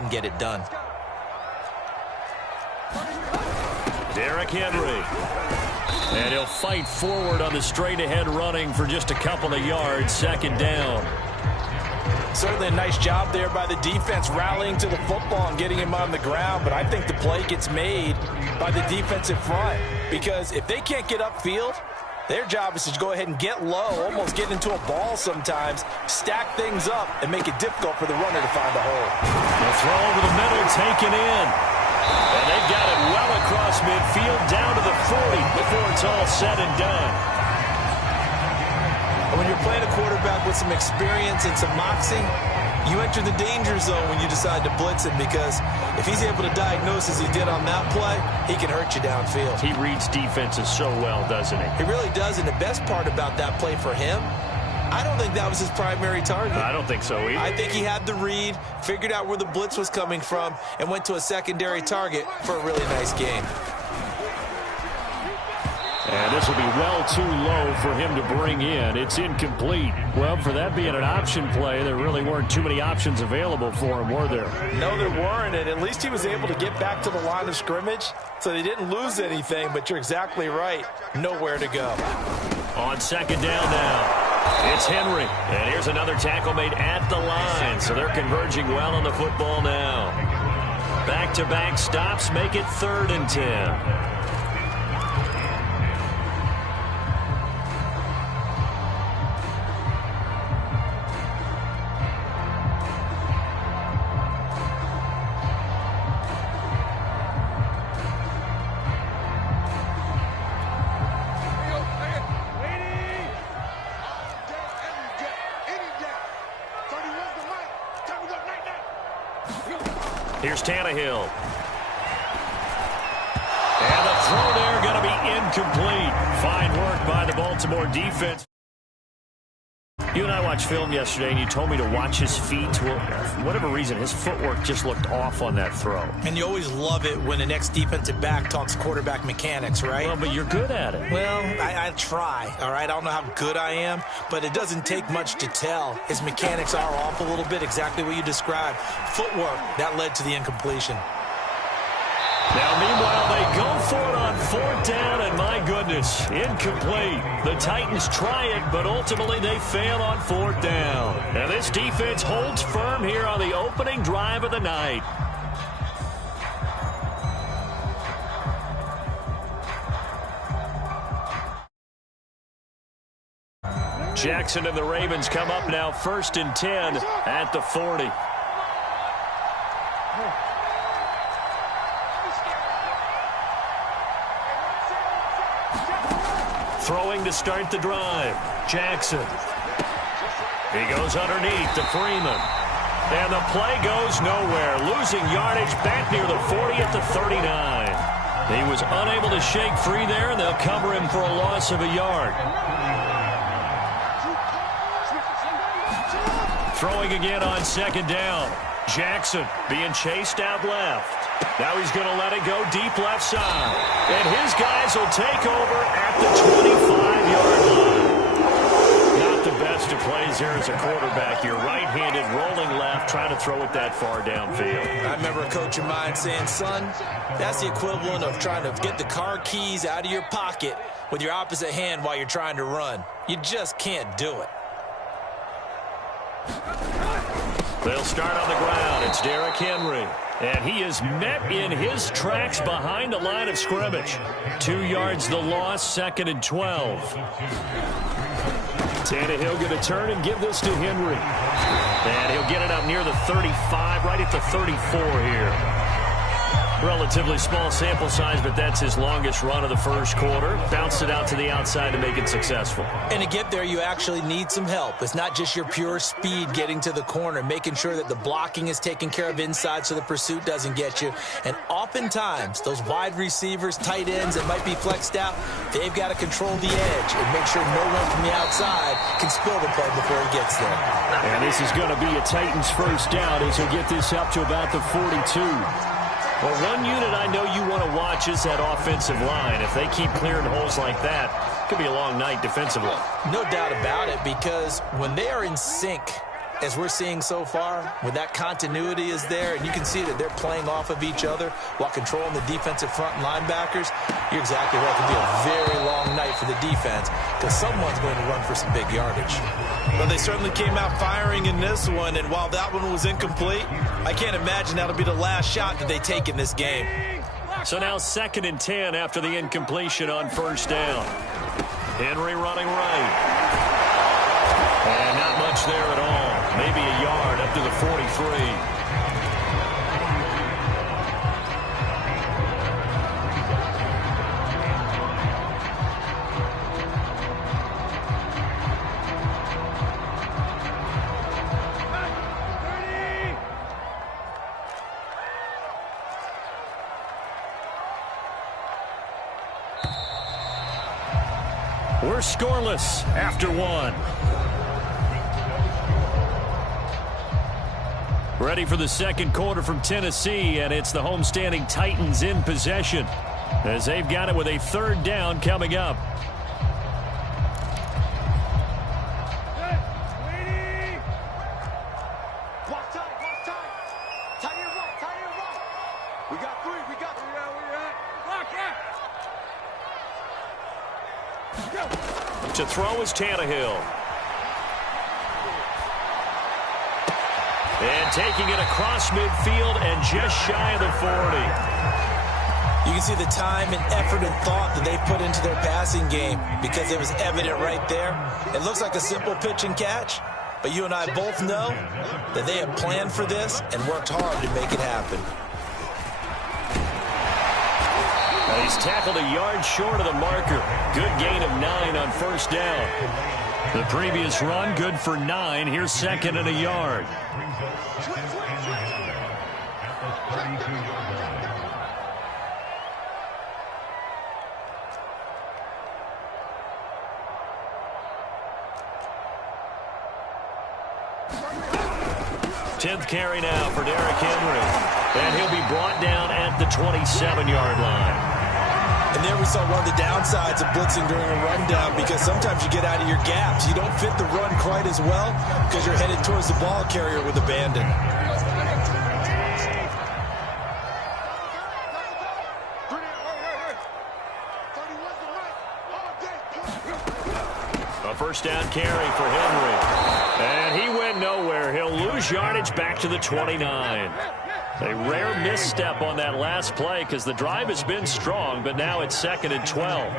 didn't get it done. Derrick Henry. And he'll fight forward on the straight-ahead running for just a couple of yards. Second down. Certainly a nice job there by the defense rallying to the football and getting him on the ground. But I think the play gets made by the defensive front. Because if they can't get upfield, their job is to go ahead and get low, almost get into a ball sometimes, stack things up, and make it difficult for the runner to find a hole. The throw over the middle taken in. And they've got it well across midfield, down to the 40 before it's all said and done. When you're playing a quarterback with some experience and some moxie, you enter the danger zone when you decide to blitz him, because if he's able to diagnose as he did on that play, he can hurt you downfield. He reads defenses so well, doesn't he? He really does, and the best part about that play for him, I don't think that was his primary target. I don't think so either. I think he had the read, figured out where the blitz was coming from, and went to a secondary target for a really nice game. And this will be well too low for him to bring in. It's incomplete. Well, for that being an option play, there really weren't too many options available for him, were there? No, there weren't, and at least he was able to get back to the line of scrimmage, so they didn't lose anything, but you're exactly right. Nowhere to go. On second down now. It's Henry. And here's another tackle made at the line, so they're converging well on the football now. Back-to-back stops make it 3rd and 10. Here's Tannehill. And the throw there going to be incomplete. Fine work by the Baltimore defense. You and I watched film yesterday, and you told me to watch his feet. Well, for whatever reason, his footwork just looked off on that throw. And you always love it when the next defensive back talks quarterback mechanics, right? Well, but you're good at it. Well, I try, all right? I don't know how good I am, but it doesn't take much to tell. His mechanics are off a little bit, exactly what you described. Footwork, that led to the incompletion. Now, meanwhile, they go for it on 4th down, and my goodness, incomplete. The Titans try it, but ultimately they fail on 4th down. And this defense holds firm here on the opening drive of the night. Jackson and the Ravens come up now 1st and 10 at the 40. Throwing to start the drive. Jackson. He goes underneath to Freeman. And the play goes nowhere. Losing yardage back near the 40 at the 39. He was unable to shake free there, and they'll cover him for a loss of a yard. Throwing again on 2nd down. Jackson being chased out left. Now he's going to let it go deep left side. And his guys will take over at the 25-yard line. Not the best of plays here as a quarterback. You're right-handed, rolling left, trying to throw it that far downfield. I remember a coach of mine saying, son, that's the equivalent of trying to get the car keys out of your pocket with your opposite hand while you're trying to run. You just can't do it. They'll start on the ground. It's Derrick Henry. And he is met in his tracks behind the line of scrimmage. 2 yards the loss, 2nd and 12. Tannehill going to turn and give this to Henry. And he'll get it up near the 35, right at the 34 here. Relatively small sample size, but that's his longest run of the first quarter. Bounced it out to the outside to make it successful. And to get there, you actually need some help. It's not just your pure speed getting to the corner, making sure that the blocking is taken care of inside so the pursuit doesn't get you. And oftentimes, those wide receivers, tight ends that might be flexed out, they've got to control the edge and make sure no one from the outside can spill the play before he gets there. And this is going to be a Titans first down as he'll get this up to about the 42. Well, one unit I know you want to watch is that offensive line. If they keep clearing holes like that, it could be a long night defensively. No doubt about it, because when they are in sync, as we're seeing so far, when that continuity is there, and you can see that they're playing off of each other while controlling the defensive front linebackers, you're exactly right. It could be a very long night for the defense because someone's going to run for some big yardage. Well, they certainly came out firing in this one, and while that one was incomplete, I can't imagine that'll be the last shot that they take in this game. So now 2nd and 10 after the incompletion on first down. Henry running right. And not much there at all. Maybe a yard up to the 43. We're scoreless after one. Ready for the second quarter from Tennessee, and it's the homestanding Titans in possession as they've got it with a 3rd down coming up. To throw is Tannehill. And taking it across midfield and just shy of the 40. You can see the time and effort and thought that they put into their passing game because it was evident right there. It looks like a simple pitch and catch, but you and I both know that they have planned for this and worked hard to make it happen. He's tackled a yard short of the marker. Good gain of 9 on first down. The previous run, good for 9. Here's 2nd and a yard. Tenth carry now for Derrick Henry. And he'll be brought down at the 27-yard line. And there we saw one of the downsides of blitzing during a rundown because sometimes you get out of your gaps. You don't fit the run quite as well because you're headed towards the ball carrier with abandon. A first down carry for Henry. And he went nowhere. He'll lose yardage back to the 29. A rare misstep on that last play because the drive has been strong, but now it's 2nd and 12.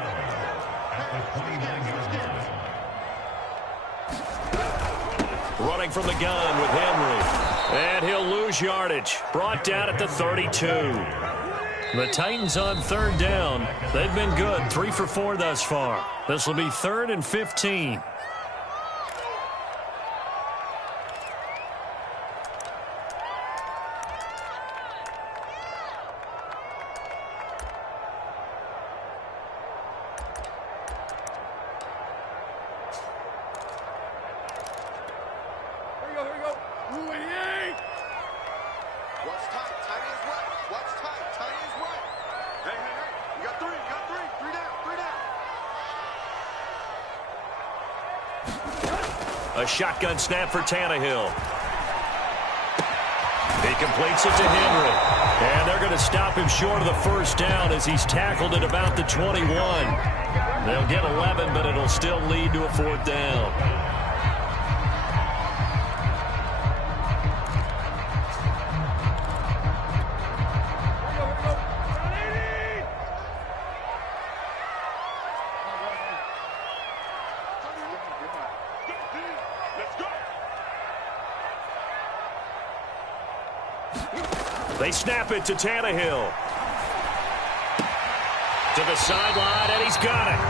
Running from the gun with Henry. And he'll lose yardage. Brought down at the 32. The Titans on 3rd down. They've been good. 3 for 4 thus far. This will be 3rd and 15. A shotgun snap for Tannehill. He completes it to Henry. And they're going to stop him short of the first down as he's tackled at about the 21. They'll get 11, but it'll still lead to a 4th down. They snap it to Tannehill. To the sideline, and he's got it.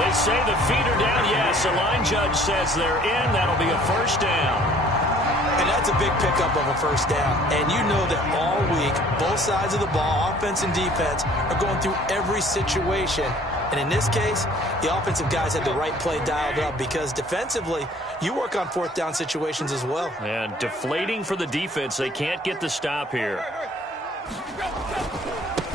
They say the feet are down. Yes, the line judge says they're in. That'll be a first down. And that's a big pickup of a first down. And you know that all week, both sides of the ball, offense and defense, are going through every situation. And in this case, the offensive guys had the right play dialed up because defensively, you work on 4th down situations as well. And deflating for the defense. They can't get the stop here.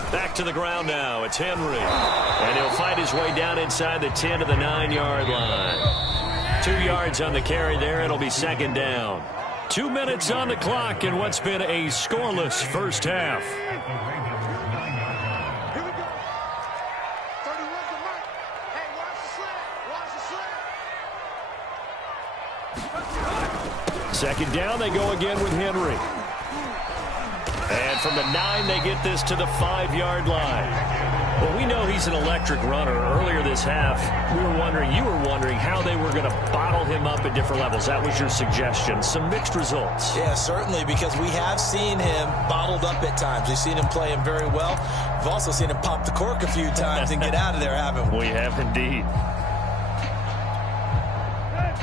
Back to the ground now. It's Henry. And he'll fight his way down inside the 10 to the 9-yard line. 2 yards on the carry there. It'll be 2nd down. 2 minutes on the clock in what's been a scoreless first half. Here we go. 31's the mark. Hey, watch the slant. Second down, they go again with Henry. And from the 9, they get this to the 5-yard line. Well, we know he's an electric runner. Earlier this half, you were wondering how they were going to bottle him up at different levels. That was your suggestion. Some mixed results. Yeah, certainly, because we have seen him bottled up at times. We've seen him play him very well. We've also seen him pop the cork a few times and get out of there, haven't we? We have indeed.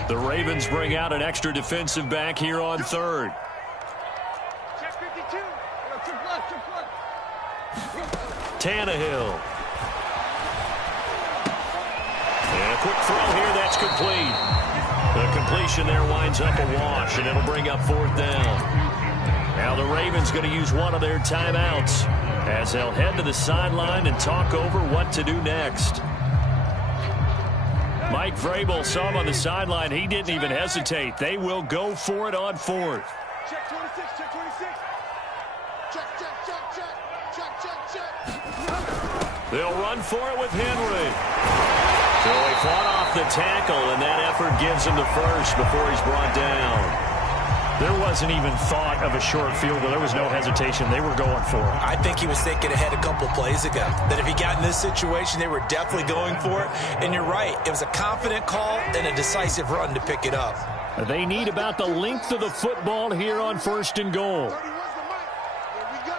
The Ravens bring out an extra defensive back here on third. Check 52. Check left, check left. Tannehill. And a quick throw here, that's complete. The completion there winds up a wash, and it'll bring up 4th down. Now the Ravens going to use one of their timeouts as they'll head to the sideline and talk over what to do next. Mike Vrabel saw him on the sideline. He didn't even hesitate. They will go for it on 4th. Check 26, check 26. Check, check, check, check. Check, check, check. They'll run for it with Henry. So he fought off the tackle, and that effort gives him the first before he's brought down. There wasn't even thought of a short field goal. There was no hesitation. They were going for it. I think he was thinking ahead a couple plays ago, that if he got in this situation, they were definitely going for it. And you're right. It was a confident call and a decisive run to pick it up. They need about the length of the football here on 1st and goal. 31's the mark. Here we go.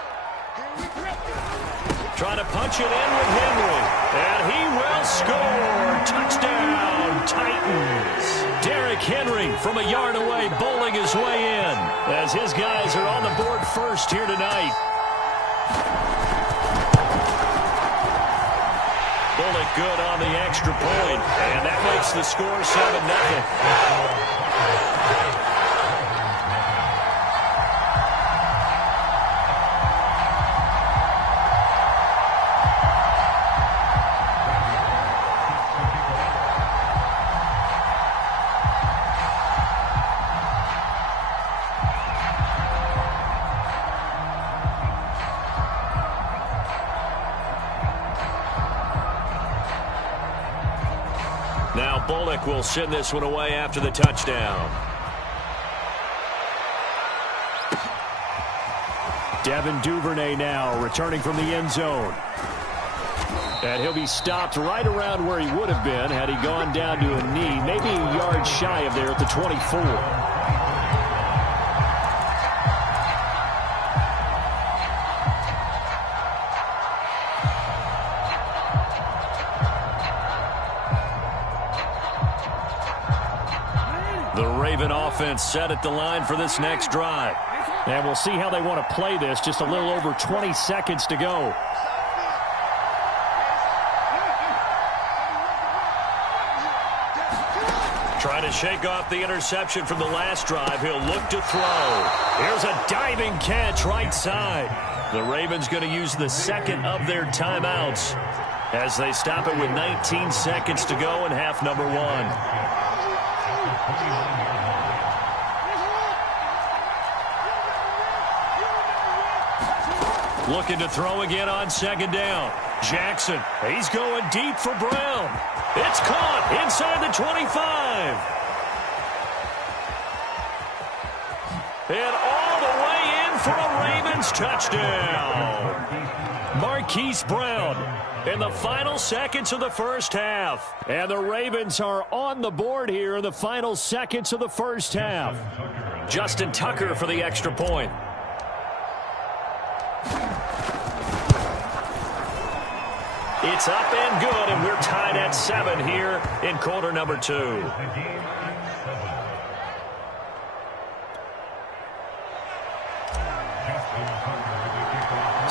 Here we go. Trying to punch it in with Henry. And he will score. Touchdown, Titans. Derrick Henry from a yard away bowling his way in as his guys are on the board first here tonight. Bullock good on the extra point, and that makes the score 7-0. Now Bullock will send this one away after the touchdown. Devin Duvernay now returning from the end zone. And he'll be stopped right around where he would have been had he gone down to a knee, maybe a yard shy of there at the 24. The Raven offense set at the line for this next drive. And we'll see how they want to play this. Just a little over 20 seconds to go. Trying to shake off the interception from the last drive. He'll look to throw. Here's a diving catch right side. The Ravens going to use the second of their timeouts as they stop it with 19 seconds to go in half number 1. Looking to throw again on 2nd down. Jackson, he's going deep for Brown. It's caught inside the 25. And all the way in for a Ravens touchdown. Marquise Brown in the final seconds of the first half. And the Ravens are on the board here in the final seconds of the first half. Justin Tucker for the extra point. It's up and good, and we're tied at 7 here in quarter number 2.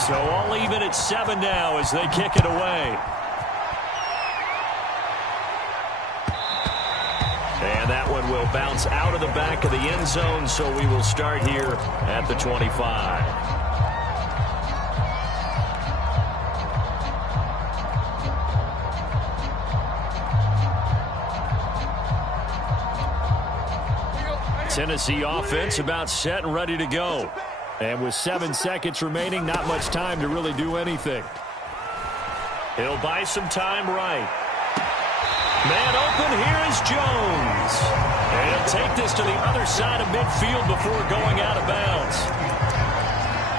So all even at 7 now as they kick it away. And that one will bounce out of the back of the end zone, so we will start here at the 25. Tennessee offense about set and ready to go. And with 7 seconds remaining, not much time to really do anything. He'll buy some time right. Man open, here is Jones. And he'll take this to the other side of midfield before going out of bounds.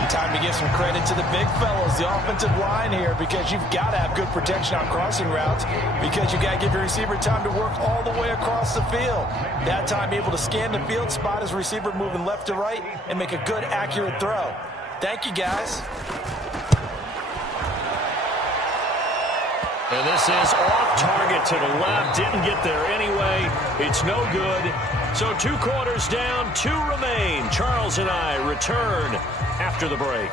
Time to give some credit to the big fellows, the offensive line here, because you've got to have good protection on crossing routes, because you've got to give your receiver time to work all the way across the field. That time, able to scan the field, spot his receiver moving left to right, and make a good, accurate throw. Thank you, guys. And this is off target to the left. Didn't get there anyway. It's no good. So 2 quarters down, 2 remain. Charles and I return after the break.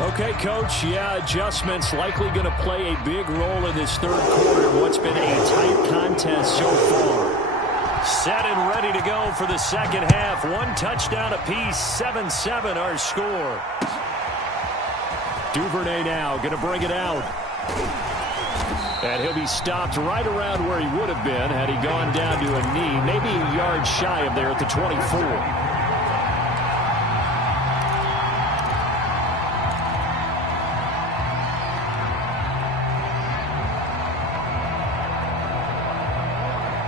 Okay, Coach, adjustments likely going to play a big role in this third quarter in what's been a tight contest so far. Set and ready to go for the second half. 1 touchdown apiece, 7-7 our score. Duvernay now going to bring it out. And he'll be stopped right around where he would have been had he gone down to a knee, maybe a yard shy of there at the 24.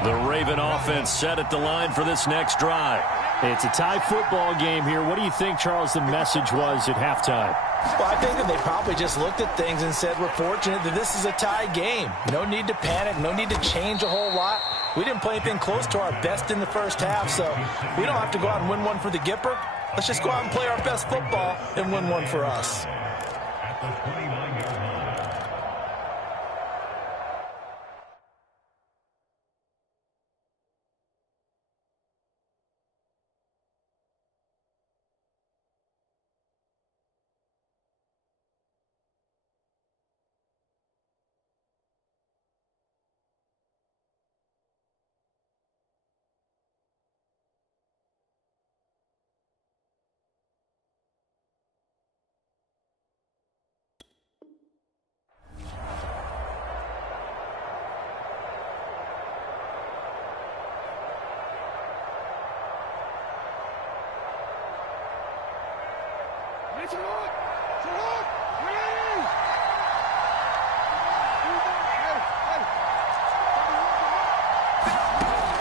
The Raven offense set at the line for this next drive. It's a tie football game here. What do you think, Charles, the message was at halftime? Well, I think that they probably just looked at things and said, we're fortunate that this is a tie game. No need to panic. No need to change a whole lot. We didn't play anything close to our best in the first half, so we don't have to go out and win one for the Gipper. Let's just go out and play our best football and win one for us.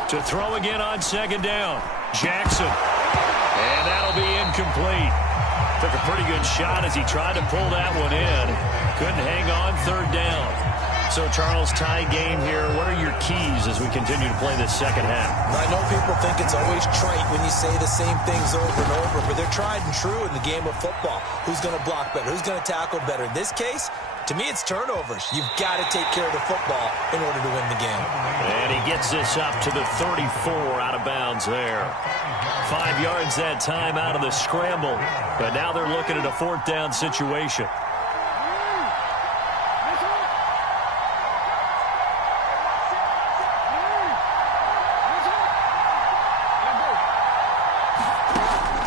To throw again on second down. Jackson. And that'll be incomplete. Took a pretty good shot as he tried to pull that one in. Couldn't hang on third down. So, Charles, tie game here. What are your keys as we continue to play this second half? I know people think it's always trite when you say the same things over and over, but they're tried and true in the game of football. Who's going to block better? Who's going to tackle better? In this case, to me, it's turnovers. You've got to take care of the football in order to win the game. And he gets this up to the 34 out of bounds there. 5 yards that time out of the scramble. But now they're looking at a 4th down situation.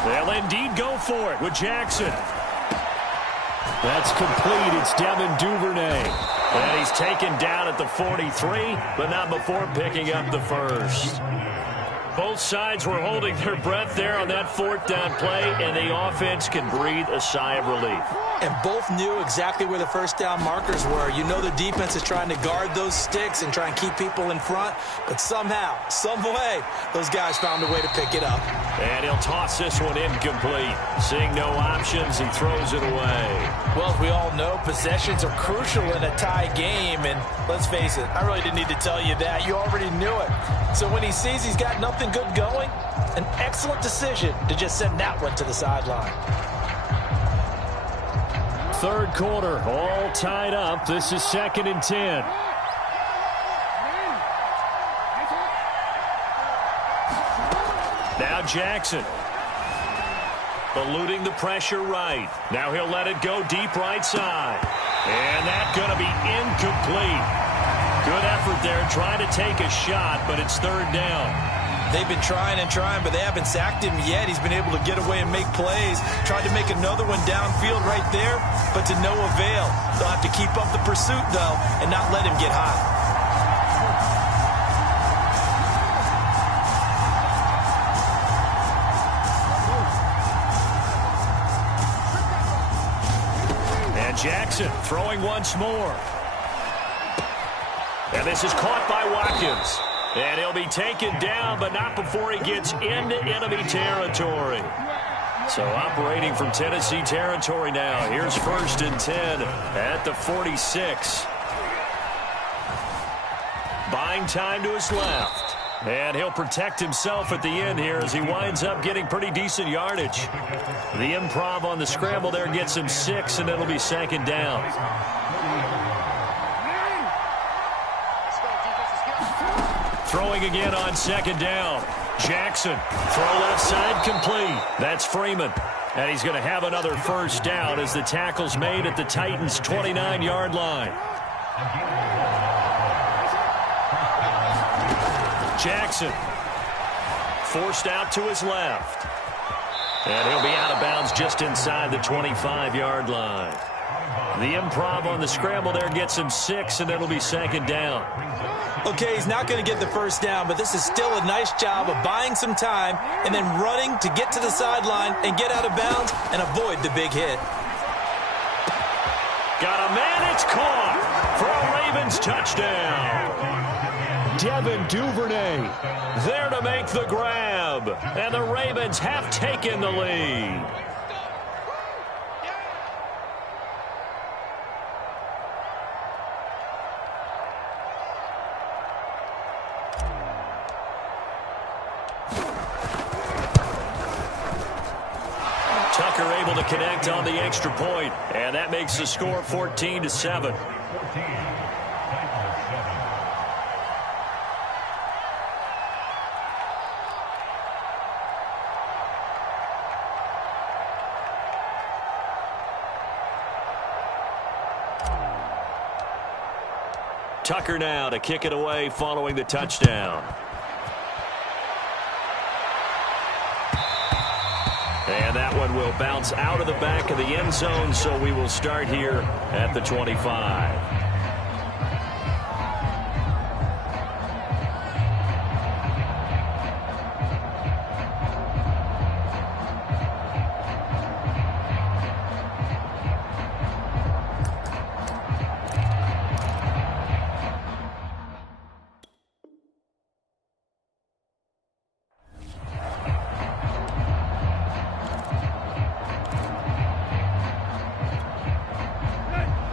They'll indeed go for it with Jackson. That's complete. It's Devin Duvernay. And he's taken down at the 43, but not before picking up the first. Both sides were holding their breath there on that 4th down play, and the offense can breathe a sigh of relief. And both knew exactly where the first down markers were. You know the defense is trying to guard those sticks and try and keep people in front, but somehow, some way, those guys found a way to pick it up. And he'll toss this one incomplete. Seeing no options, he throws it away. Well, as we all know, possessions are crucial in a tie game, and let's face it, I really didn't need to tell you that. You already knew it. So when he sees he's got nothing good going, an excellent decision to just send that one to the sideline. Third quarter, all tied up. This is 2nd and 10. Now Jackson. Eluding the pressure right. Now he'll let it go deep right side. And that's going to be incomplete. Good effort there, trying to take a shot, but it's 3rd down. They've been trying and trying, but they haven't sacked him yet. He's been able to get away and make plays. Tried to make another one downfield right there, but to no avail. They'll have to keep up the pursuit, though, and not let him get hot. And Jackson throwing once more. And this is caught by Watkins. And he'll be taken down, but not before he gets into enemy territory. So operating from Tennessee territory now. Here's 1st and 10 at the 46. Buying time to his left. And he'll protect himself at the end here as he winds up getting pretty decent yardage. The improv on the scramble there gets him 6, and it'll be 2nd down. Throwing again on 2nd down. Jackson, throw left side, complete. That's Freeman. And he's going to have another 1st down as the tackle's made at the Titans' 29-yard line. Jackson forced out to his left. And he'll be out of bounds just inside the 25-yard line. The improv on the scramble there gets him 6, and it'll be 2nd down. Okay, he's not going to get the 1st down, but this is still a nice job of buying some time and then running to get to the sideline and get out of bounds and avoid the big hit. Got a man, it's caught for a Ravens touchdown. Devin Duvernay there to make the grab, and the Ravens have taken the lead. Tucker able to connect on the extra point, and that makes the score 14-7. Tucker now to kick it away following the touchdown. And that one will bounce out of the back of the end zone, so we will start here at the 25.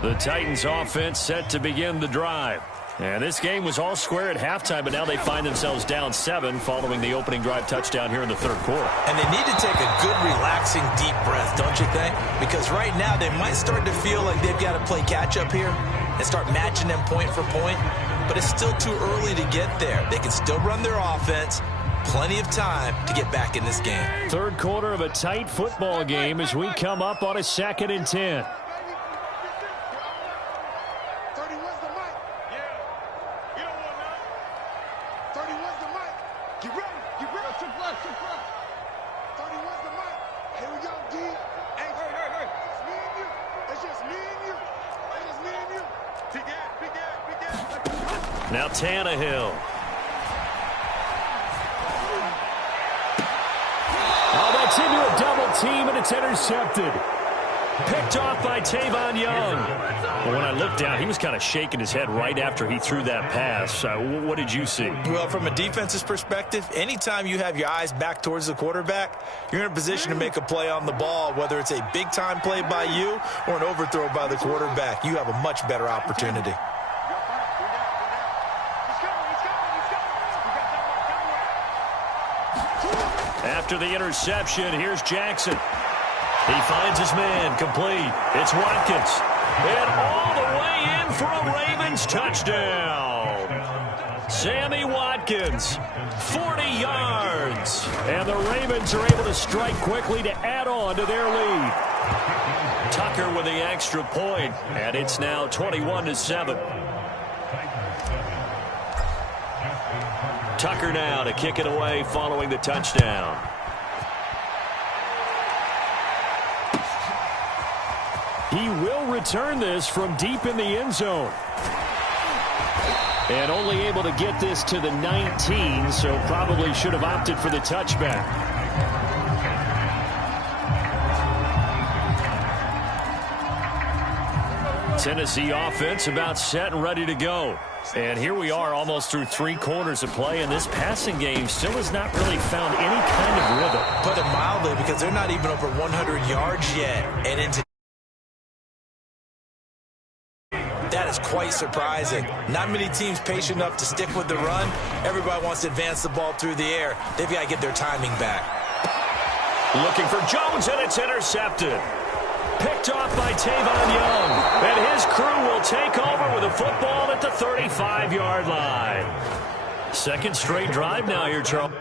The Titans offense set to begin the drive. And this game was all square at halftime, but now they find themselves down 7 following the opening drive touchdown here in the 3rd quarter. And they need to take a good, relaxing, deep breath, don't you think? Because right now they might start to feel like they've got to play catch-up here and start matching them point for point. But it's still too early to get there. They can still run their offense. Plenty of time to get back in this game. 3rd quarter of a tight football game as we come up on a 2nd and 10. Now Tannehill. Oh, that's into a double team, and it's intercepted. Picked off by Tavon Young. Well, when I looked down, he was kind of shaking his head right after he threw that pass. What did you see? Well, from a defense's perspective, anytime you have your eyes back towards the quarterback, you're in a position to make a play on the ball, whether it's a big-time play by you or an overthrow by the quarterback. You have a much better opportunity. After the interception, here's Jackson. He finds his man, complete. It's Watkins. And all the way in for a Ravens touchdown. Sammy Watkins, 40 yards. And the Ravens are able to strike quickly to add on to their lead. Tucker with the extra point, and it's now 21-7. Tucker now to kick it away following the touchdown. He will return this from deep in the end zone. And only able to get this to the 19, so probably should have opted for the touchback. Tennessee offense about set and ready to go. And here we are almost through 3 quarters of play, and this passing game still has not really found any kind of rhythm. Put it mildly, because they're not even over 100 yards yet. And into that is quite surprising. Not many teams patient enough to stick with the run. Everybody wants to advance the ball through the air. They've got to get their timing back. Looking for Jones, and it's intercepted. Picked off by Tavon Young. And his crew will take over with a football at the 35-yard line. Second straight drive now here, Charles.